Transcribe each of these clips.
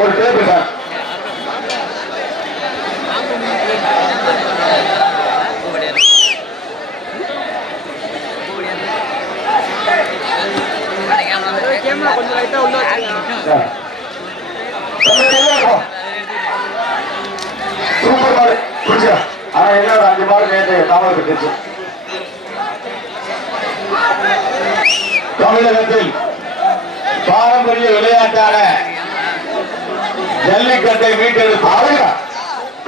ஒரு table sir. கொஞ்சம் லைட்டா உள்ள சூப்பர் மாடு புரிஞ்சா. ஆனா என்ன ஒரு 5 மாடு நேற்று தாமதப்பட்டுச்சு. தமிழகத்தில் பாரம்பரிய விளையாட்டான ஜல்லிக்கட்டை மீட்டெடுத்து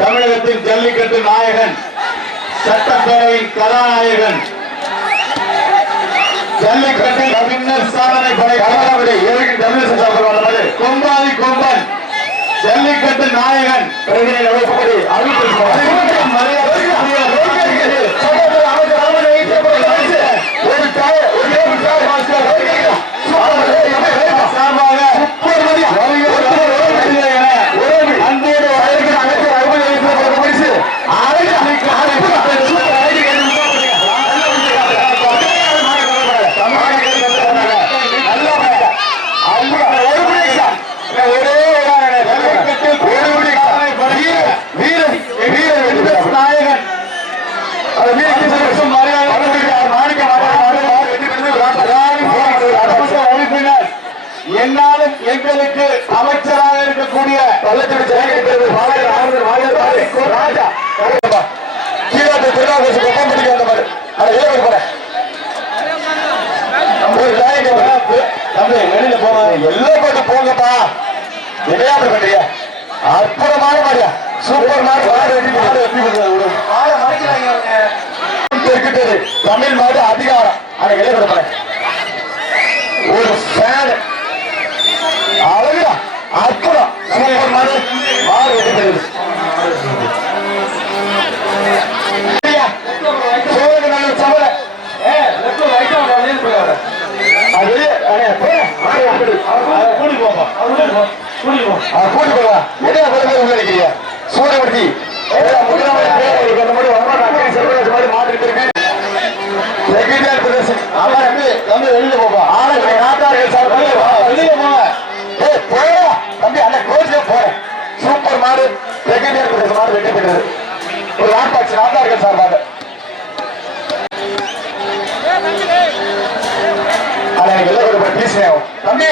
தமிழகத்தின் ஜல்லிக்கட்டு நாயகன், சட்டப்பேரவையின் கதாநாயகன், ஜல்லிக்கட்டில் பின்னர் சாதனை படை கொம்பாதி கொம்பன், ஜல்லிக்கட்டு நாயகன் என்னாலும் எங்களுக்கு அமைச்சராக இருக்கக்கூடிய ராஜா வெளியில போங்க, எல்லாம் போட்டு போங்கப்பா. விளையாட்டு பண்றிய அற்புதமான மாதிரியா சூப்பர் மாடு இருக்கிறது. தமிழ் மாடு அதிகாரம் ஆனா வெளியே ஒரு ஃபேன் அழகா அற்புதம் சூப்பர் மாடு மாடு இருக்கிறது. சூரியமூர்த்தி வெளியில போப்பா. வெளியில போங்க தம்பி. அந்த கோச்சில போறேன். சூப்பர் மாடு செகண்டரி பிரதேச மாடு வெற்றி பெற்றது. ஒரு ஆட்பாட்சி நாட்டார்கள் சார்பாக தம்பி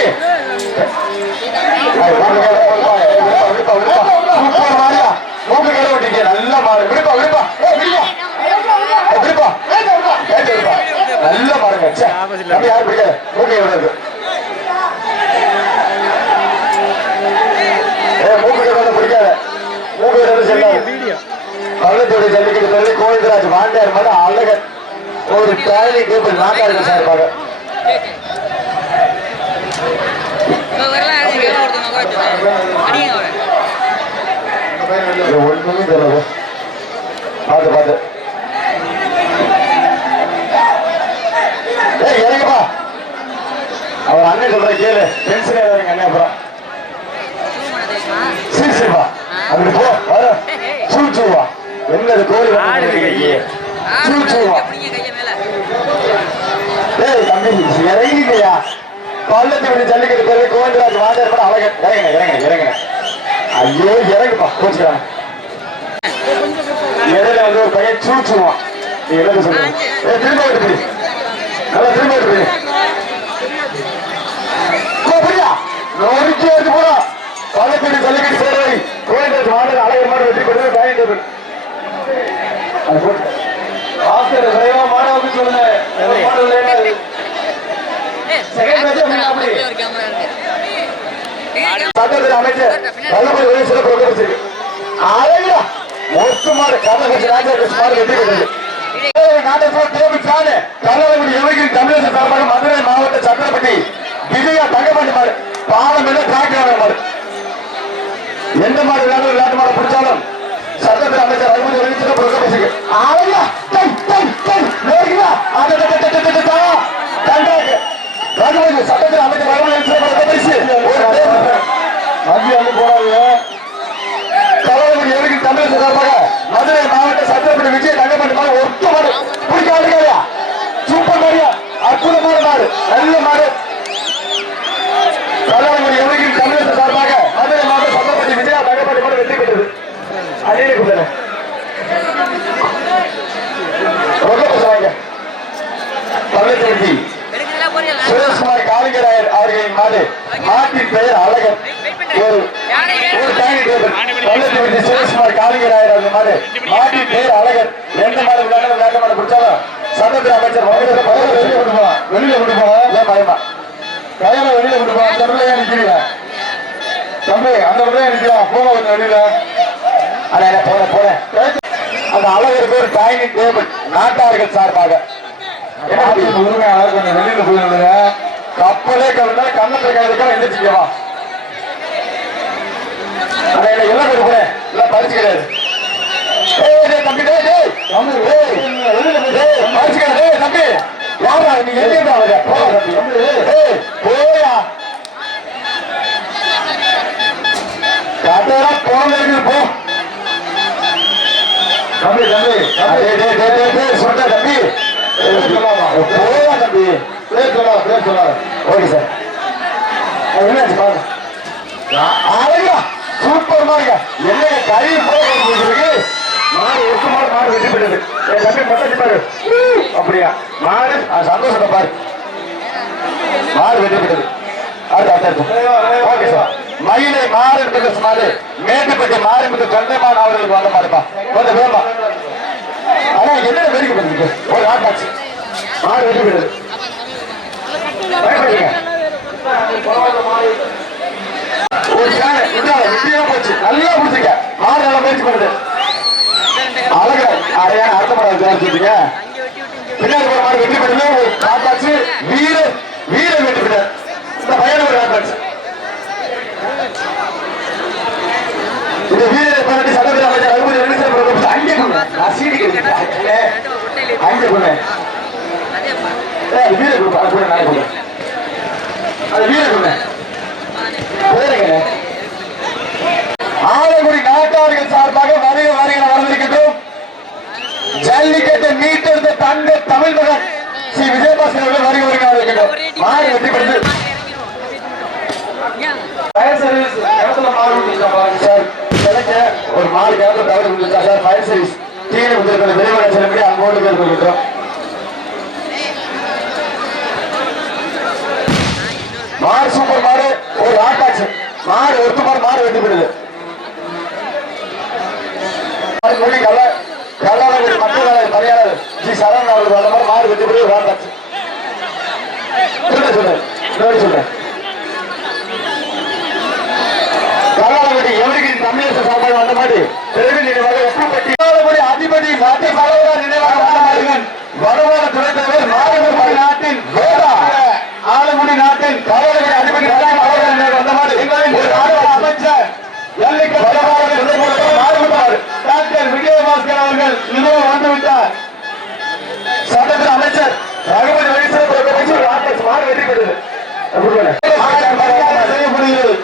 சூப்பர் மாடியா மூக்கு கடை விட்டீங்க. நல்ல மாடு விடுப்பா விடுப்பா விடுப்பா நல்ல மாடுங்க. யாரு பிடிக்காது மூக்கை விடுறது. மூக்கு கடை பிடிக்காத மூக்கு கடை செல்லாது. பள்ளத்தோடு ஜல்லிக்கட்டு சொல்லி கோவிந்தராஜ் வாண்டியார் மாடு அழகன் ஒரு டேலி கேபிள் நாட்டார்கள் சார்பாக ஒண்ணுமே தெரியல. பாத்து பாத்து இறங்கப்பா. அவர் அண்ணன் சொல்ற கேளு. டென்ஷன் ஏதாங்க அண்ணன். அப்புறம் சரி சரிப்பா அப்படி போ வர சூச்சுவா. என்னது கோழி சூச்சுவா. ஏய் தம்பி இறங்கிக்கையா. பள்ளத்தோடு ஜல்லிக்கட்டு பேரு கோவிந்தராஜ் வாண்டியார் கூட அழகன். இறங்க இறங்க இறங்க. ஐயோ இறங்குப்பா கோச்சுக்கிறாங்க. இடையில வந்து ஒரு பையன் சூச்சுவான். நீ என்ன சொல்ற? திரும்ப விட்டு போய் நல்லா திரும்ப விட்டு போய் நோடிச்சு எடுத்து போறோம். பள்ளத்தோடு ஜல்லிக்கட்டு பேரவை கோவிந்தராஜ் வாண்டியார் அழகர் மாடு வெற்றி பெற்றது. டைனிங் டேபிள் ஆசிரியர் விரைவா மாட வந்து சொல்லுங்க. அமைச்சர் மதுரை மாவட்ட சத்திரப்பட்டி விஜயா தங்கமணி மாடு பாலம் மாடு. எந்த மாடு விளையாட்டு மாடு பிடிச்சாலும் சட்டத்தில் அமைச்சர் சட்டத்தில் அமைச்சர் மத்திய வந்து போறாங்க. தமிழக சார்பாக மதுரை மாவட்ட சட்டப்படி விஜய் தங்கப்பட்டு ஒட்டு மாடு பிடிக்க நல்ல மாடு கல்லாங்குடி எவரின் தமிழக சார்பாக மதுரை மாவட்ட சட்டப்பட்டி விஜயா தகப்படி மாடு வெற்றி பெற்றது. அதே கொடுங்க தமிழகத்தி சுரேஷ்குமார் காளிங்கராயர் அவர்களின் மாடு. மாட்டின் பெயர் அழகன். சுரேஷ்குமார் காளிங்கராயர் அவர்கள் மாடு. மாட்டின் பெயர் அழகன். எந்த மாடு விளையாட்ட மாடு பிடிச்சாலும் சட்டத்துறை அமைச்சர் வெளியில கொண்டு போலாம். வெளியில கொண்டு போலாம். பயமா கையில வெளியில கொண்டு போலாம். அந்த பிள்ளையா நிக்கிறீங்க தம்பி, அந்த பிள்ளையா நிக்கலாம். போக கொஞ்சம் வெளியில போன போன அந்த அழகருக்கு ஒரு டைனிங் டேபிள் நாட்டார்கள் சார்பாக உரிமையாளர் கொஞ்சம் வெளியில போயிருந்தீங்க. கப்பலே கவிழ்ந்தா கண்ணத்தை கைதுக்கா எந்திரிச்சிக்கவா. எல்லாம் கொடுப்பேன் எல்லாம் பறிச்சு கிடையாது. தம்பி பறிச்சு கிடையாது. தம்பி யாரா நீங்க எங்க போயா கட்டா போன போ தம்பி. தம்பி சொல்ற தம்பி போயா தம்பி. Okay sir. என்னாச்சு பாருங்க. அழகா சூப்பர் மாடுங்க. என்ன கறி போயிருக்கு. மாடு எட்டு மாடு மாடு வெற்றி பெற்றது. தம்பி பத்தாச்சு பாரு. அப்படியா மாடு சந்தோஷத்தை பாரு. மாடு வெற்றி பெற்றது. Okay sir. மயிலை மாறு மாடு மேட்டுப்பட்டி மாறுமிக்க தொண்டைமான் அவர்களுக்கு வந்த மாடுப்பா. கொஞ்சம் வேமா ஆனா என்ன வெறிக்க பண்ணிருக்கு. ஒரு ஆட்டாச்சு மாடு வெற்றி பெற்றது. போச்சு நல்லா முடிச்சுங்க. மாடு நல்லா முயற்சி பண்ணுது. அழகா அரையான அடுத்த மாடு வச்சுட்டீங்க. பின்னாடி ஒரு மாடு வெற்றி பெற்றது. ஒரு ஆட்டாச்சு வீர வீர வெற்றி பெற்ற இந்த பையன் ஒரு ஆட்டாச்சு. இந்த வீரரை பாராட்டி சட்டத்துறை அமைச்சர் அனுமதி அங்கே அங்கே போனேன். வீர கொடுப்பா நாளை போங்க. அது வீர கொடுங்க. ஆலங்குடி நாட்டார்கள் சார்பாக வருக வருகிற வந்திருக்கின்றோம். ஜல்லிக்கட்டை மீட்டெடுத்த தங்க தமிழ் மகன் ஸ்ரீ விஜயபாஸ்கர் அவர்கள் வருக வருகிற இருக்கின்றோம். மாடு வெற்றி பெற்றது. ஒரு மாடு கேட்டு தவறு கொடுத்தா சார். ஃபயர் சர்வீஸ் கீழே கொடுத்திருக்கிற விரைவாக செல்லும்படி அங்கோடு கேட்டுக்கொள்கின்றோம். மாடு சூப்பர் மாடு. ஒரு ஆட்டாச்சு மாடு ஒருத்து மாடு மாடு வெட்டி போடுது. கல்லாளர் மக்கள் பணியாளர் ஜி சரண் அவர்கள் வந்த மாதிரி மாடு வெட்டி போடுது. ஒரு ஆட்டாச்சு சொல்றேன். கல்லாளர் எவரின் தமிழக சார்பாக வந்த மாதிரி தெருவில் நினைவாக ஒப்புப்பட்டி அதிபதி நாட்டு தலைவர் நினைவாக வந்த மாதிரி வடமாநில துணைத் தலைவர் மாநில நாட்டின் ஆலங்குடி நாட்டின் கவலைகள் அதிபதி வந்த மாதிரி அமைச்சர் டாக்டர் விஜயபாஸ்கர் அவர்கள் இதுவும் வந்துவிட்டார். சட்டத்தில் அமைச்சர் ரகுபதி வைசர் மாறு வெற்றி பெற்றது. செய்யப்படுகிறது.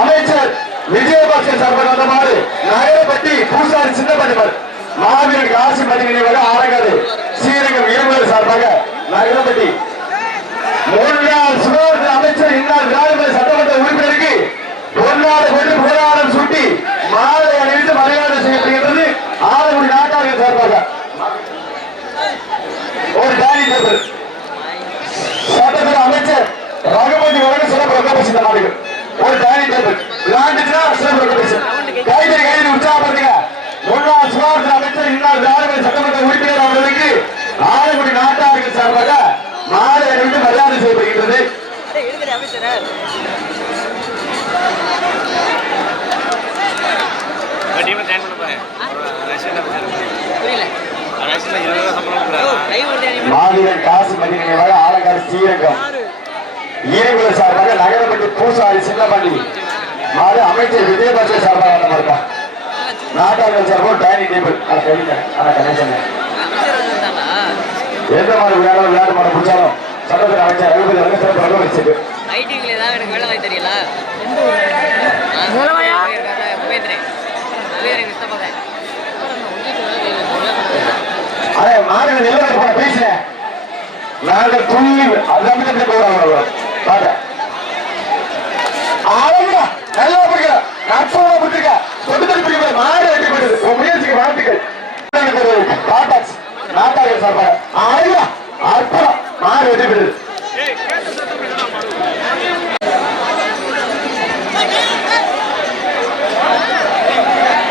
அமைச்சர் விஜயபாஸ்கர் சார்பாக வந்த மாதிரி நகரப்பட்டி பூசாரி சின்னப்பட்டிமார் மாவீரர் காசி மதி நினைவாக ஆரங்காடு ஸ்ரீரங்கம் இருமலர் சார்பாக நகரப்பட்டி முன்னாள் சுகாதார அமைச்சர் இன்னார் விராலிமலை சட்டமன்ற உறுப்பினருக்கு பொன்னாடு கொண்டு புகழாரம் சூட்டி மாலை அணிவித்து மரியாதை செய்யப்படுகிறது. ஆலங்குடி நாட்டார்கள் சார்பாக ஒரு டாலி பேப்பர் சட்டத்துறை அமைச்சர் ரகுபதி வழங்க சிறப்பு ரொக்கப்பரிசு இந்த நாடுகள் ஒரு டாலி பேப்பர் விளையாண்டுச்சுன்னா சிறப்பு ரொக்கப்பரிசு. கைதறி உற்சாகப்படுத்துங்க. முன்னாள் சுகாதார அமைச்சர் இன்னார் விராலிமலை சட்டமன்ற உறுப்பினர் அவர்களுக்கு ஆலங்குடி நாட்டார்கள் சார்பாக மாலை அணிவித்து மரியாதை செய்யப்படுகிறது. மாவீரன் காசி மதி நினைவாக ஆலங்காடு ஸ்ரீரங்கம் இருமலர் சார்பாக நகரப்பட்டி பூசாரி சின்னப்பள்ளி மாடு அமைச்சர் விஜயபாஸ்கர் சார்பாக வந்த மாதிரி நாட்டார்கள் சார்பாக டைனிங் டேபிள் கணேசன் எந்த மாதிரி விளையாட்டு மாட பிடிச்சாலும் சட்டத்துறை அமைச்சர் ரகுபதி வழங்க சிறப்பு ரொக்கப்பரிசு. மாடுகள் பேசுறேன் நாங்கள் துள்ளி அது போறாங்க பாக்க ஆளுங்க நல்லா பிடிக்க நட்போட பிடிக்க தொட்டு பிடிக்க மாடு வெட்டி போடுது உன் முயற்சிக்கு வாழ்த்துக்கள் பாட்டாக்ஸ் நாட்டாக சாப்பாடு ஆளுங்க அற்புதம் மாடு வெட்டி போடுது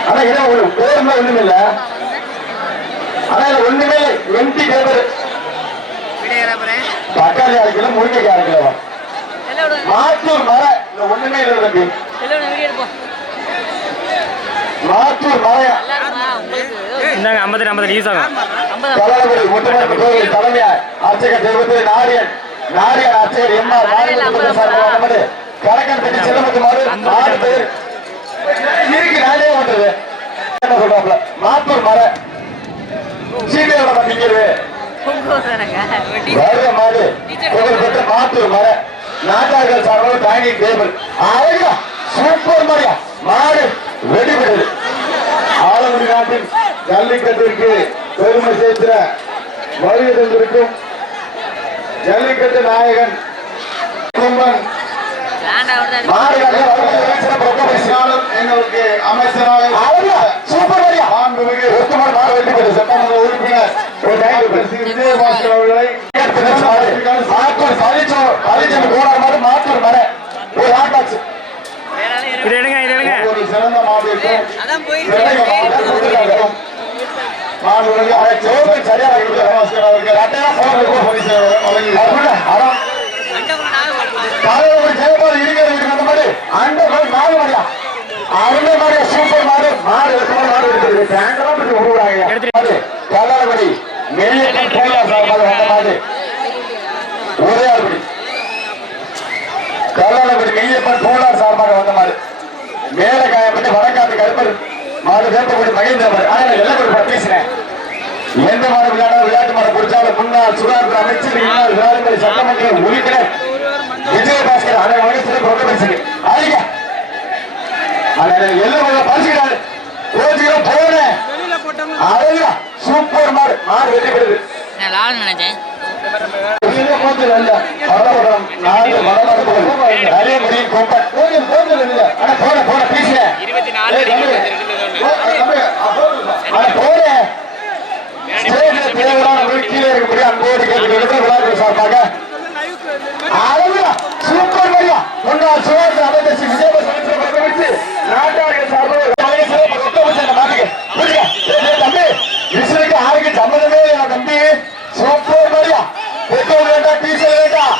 ஆனா என்ன ஒரு பேருமே ஒண்ணுமே இல்ல ஆனா ஒண்ணுமே இல்லை எம்டி பேப்பர் தக்காளி அரைக்கல முருங்கைக்காய் அரைக்கல மாத்தூர் மர இந்த ஒண்ணுமே இல்லை தம்பி மாத்தூர் மர இந்தாங்க 50 யூஸ் ஆகும் கலவரி முத்துமாரி கோவில் தலைமையா அர்ச்சகர் தெய்வத்திலே நாரியன் அர்ச்சகர் எம்ஆர் கலக்கன் பெட்டி செல்லமுத்து மாடு 4 பேர் இருக்கு நானே பண்றது என்ன சொல்றாப்ல மாத்தூர் மர சீக்கிரம் நம்பிக்கிறது வருக மாடு புகழ்பெற்ற மாத்தூர் மர நாட்டார்கள் சார்பாக டைனிங் டேபிள் அழகா சூப்பர் மாதிரியா மாடு வெடிபடுது ஆலங்குடி நாட்டின் ஜல்லிக்கட்டிற்கு பெருமை சேர்க்கிற வருகை தந்திருக்கும் ஜல்லிக்கட்டு நாயகன் கும்பன் எங்களுக்கு அமைச்சராக சூப்பர் சட்டமன்ற உறுப்பினர் விஜயபாஸ்கர் அவர்களை மாத்தூர் மர ஒரு ஆட்டாச்சு இது எடுங்க ஒரு சிறந்த மாவட்டம் சரியா ஜெயபால் இருக்கிறது அந்த மாதிரி அந்த மாடு மாடியா அருமை மாடியா சூப்பர் மாடு மாடு மாடு எடுக்கிறது கல்லாரபடி மெய்யப்பன் போலார் சார்பாக வந்த மாடு ஒரே ஆள்படி கல்லாரபடி மெய்யப்பன் போலார் சார்பாக வந்த மாடு மேல காயப்பட்டு வடக்காட்டு கருப்பர் மாடு வேப்பப்படி மகேந்திர மாடு ஆனா எல்லாம் ஒரு பேசினேன் எந்த மாடு விளையாட்டு மாடு பிடிச்சாலும் முன்னாள் சுகாதார அமைச்சர் முன்னாள் விளையாடுமுறை சட்டமன்ற உறுப்பினர் விஜயபாஸ்கர் அதை வயசுல பிரதமர் அதிக எல்லாம் பரிசுகிறாரு போனேன் அழகா சூப்பர் மாடு மாடு வெற்றி பெறுது கீழே இருக்கக்கூடிய அன்போடு கேட்டு விளையாட்டு சார்பாக சூப்பர் மரியா முன்னாள் சுகாதார அமைச்சர் விஜயபாஸ்கர் நாட்டார்கள் சார்பாக தம்பி விசுக்கு ஆளுக்கு சம்மதமே தம்பி சூப்பர் மரியா பெட்ரோல் வேண்டாம் டீசல் வேண்டாம்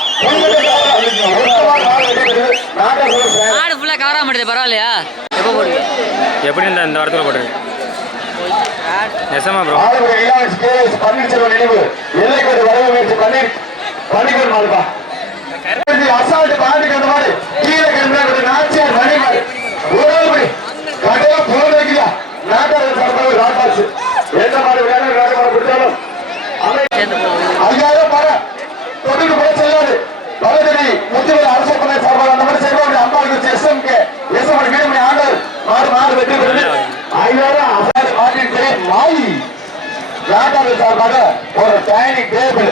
மாடு ஃபுல்லா கவரா மாட்டேது பரவாயில்லையா எப்போ போடுங்க எப்படி இந்த வாரத்தில் போடுறது நெசமா ப்ரோ பன்னீர்செல்வம் நினைவு எல்லைக்கோடு வரவு முயற்சி பன்னீர் மாடுப்பா அசால்ட் பாட்டுக்கு அந்த மாதிரி கீழே கிடந்த நாச்சியார் மணி மாடு ஒரு கடையா போன வைக்கலையா நாட்டாளர் சார்பாக ராட்டாச்சு எந்த மாடு வேணும் நாட்டு மாடு பிடிச்சாலும் ஐயாயிரம் பாரு தொட்டிட்டு போய் செல்லாது பலதடி முத்துவேல் அரசு பண்ண சார்பாக அந்த மாதிரி செய்வாங்க அம்மாவுக்கு எஸ்எம்கே எஸ்எம் வீடு ஆண்டவர் மாடு வெற்றி பெறுது 5000 அசால்ட் மாட்டின் பேர் மாயி நாட்டாளர் சார்பாக ஒரு டைனிங் டேபிள்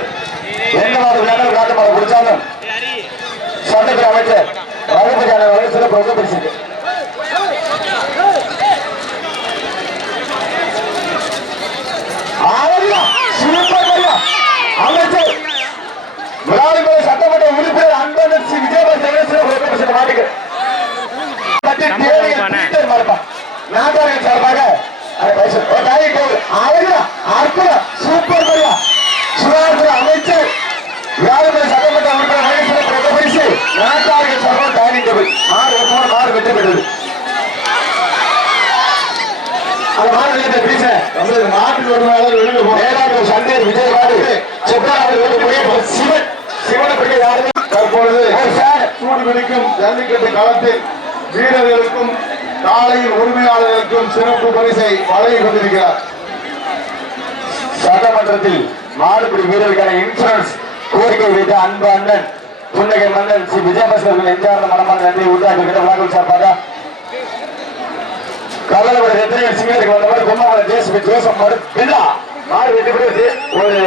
எந்த மாடு வேணும் நாட்டு மாடு பிடிச்சாலும் சட்டத்துறை அமைச்சர் ரகுபதி வயசுல பிரதமர் அமைச்சர் விழாவின் சட்டமன்ற உறுப்பினர் அன்பன் விஜயபாஸ்கர் மாட்டுக்கு நாட்டாளர்கள் சார்பாக சூப்பர் மரியா சுகாதார அமைச்சர் விழாவின் சட்டமன்ற உறுப்பினர் பரிசு நாட்டாளர்கள் சார்பாக டைனிங் டேபிள் மாடு வெற்றி பெற்றது அந்த மாநிலத்தை பிடிச்ச நாட்டில் ஒரு சண்டே விஜயபாடு சிவனை பிடிக்க யாருமே தற்பொழுது சூடு பிடிக்கும் ஜல்லிக்கட்டு களத்தில் வீரர்களுக்கும் காலையில் உரிமையாளர்களுக்கும் சிறப்பு பரிசை வழங்கி கொண்டிருக்கிறார். சட்டமன்றத்தில் மாடுபிடி வீரர்களுக்கான இன்சூரன்ஸ் கோரிக்கை வைத்த அன்பு அண்ணன் புன்னகை மன்னன் ஸ்ரீ விஜயபாஸ்கர் நெஞ்சார்ந்த மனமான நன்றி உண்டாக்குகிற விழாக்கள் சார்பாக கவலை சிங்கத்துக்கு வந்தவர் கும்பகோணம் ஜேசப் மாடு மாடு வெற்றி ஒரு